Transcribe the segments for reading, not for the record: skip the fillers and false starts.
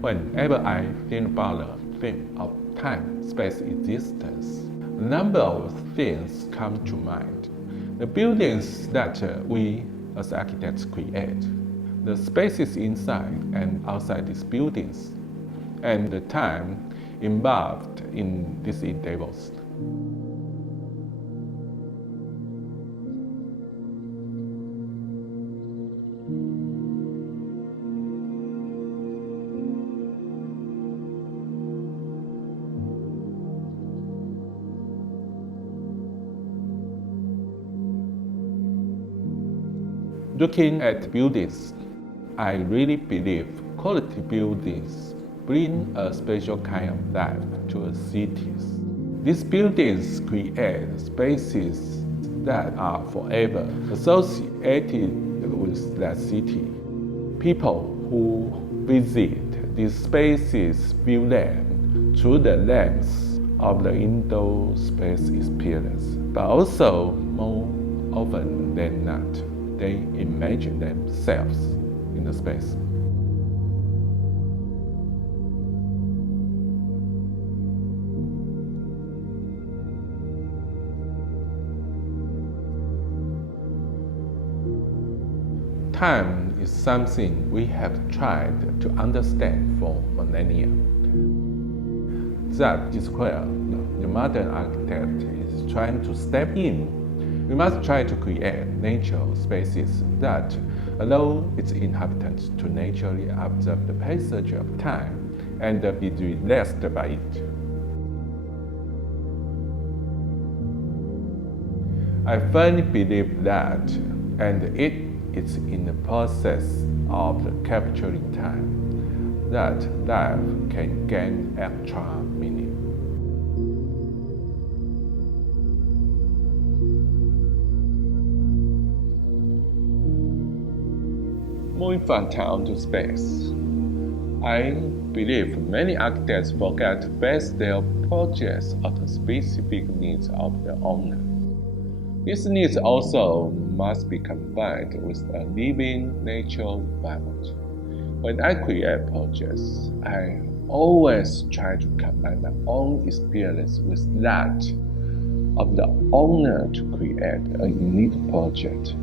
Whenever I think about the theme of time, space, existence, a number of things come to mind. The buildings that we as architects create, the spaces inside and outside these buildings, and the time involved in these endeavors. Looking at buildings, I really believe quality buildings bring a special kind of life to a city. These buildings create spaces that are forever associated with that city. People who visit these spaces view them through the lens of the indoor space experience, but also more often than not, they imagine themselves in the space. Time is something we have tried to understand for millennia. That is where the modern architect is trying to step in. We must try to create natural spaces that allow its inhabitants to naturally observe the passage of time and be relaxed by it. I firmly believe that, and it is in the process of capturing time, that life can gain extra meaning. Moving from town to space, I believe many architects forget to base their projects on the specific needs of the owner. These needs also must be combined with a living natural environment. When I create projects, I always try to combine my own experience with that of the owner to create a unique project.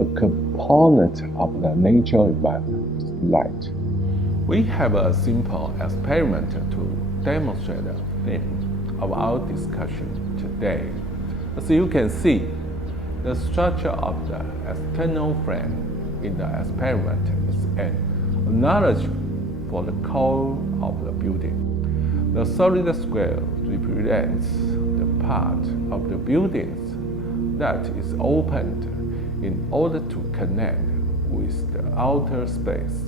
A component of the natural environment is light. We have a simple experiment to demonstrate the theme of our discussion today. As you can see, the structure of the external frame in the experiment is an analogy for the core of the building. The solid square represents the part of the building that is opened in order to connect with the outer space.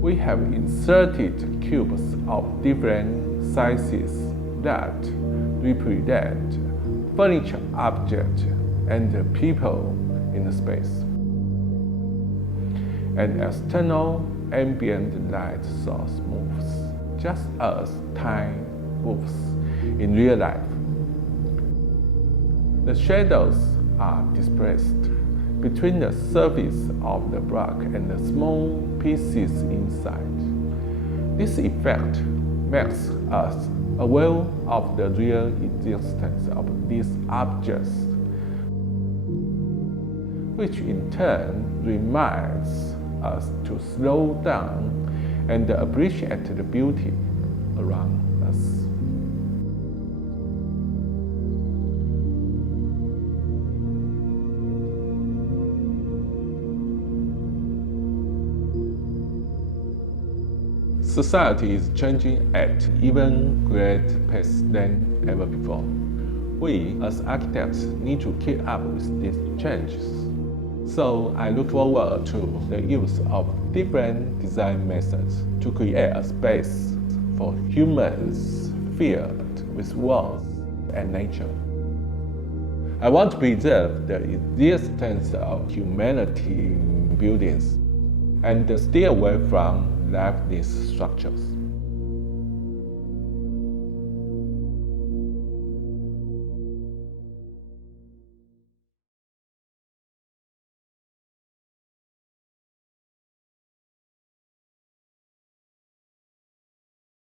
We have inserted cubes of different sizes that represent furniture objects and people in the space. An external ambient light source moves just as time moves in real life. The shadows are displaced between the surface of the block and the small pieces inside. This effect makes us aware of the real existence of these objects, which in turn reminds us to slow down and appreciate the beauty around us. Society is changing at even greater pace than ever before. We, as architects, need to keep up with these changes. So I look forward to the use of different design methods to create a space for humans filled with warmth and nature. I want to preserve the existence of humanity in buildings and stay away from lifeless structures.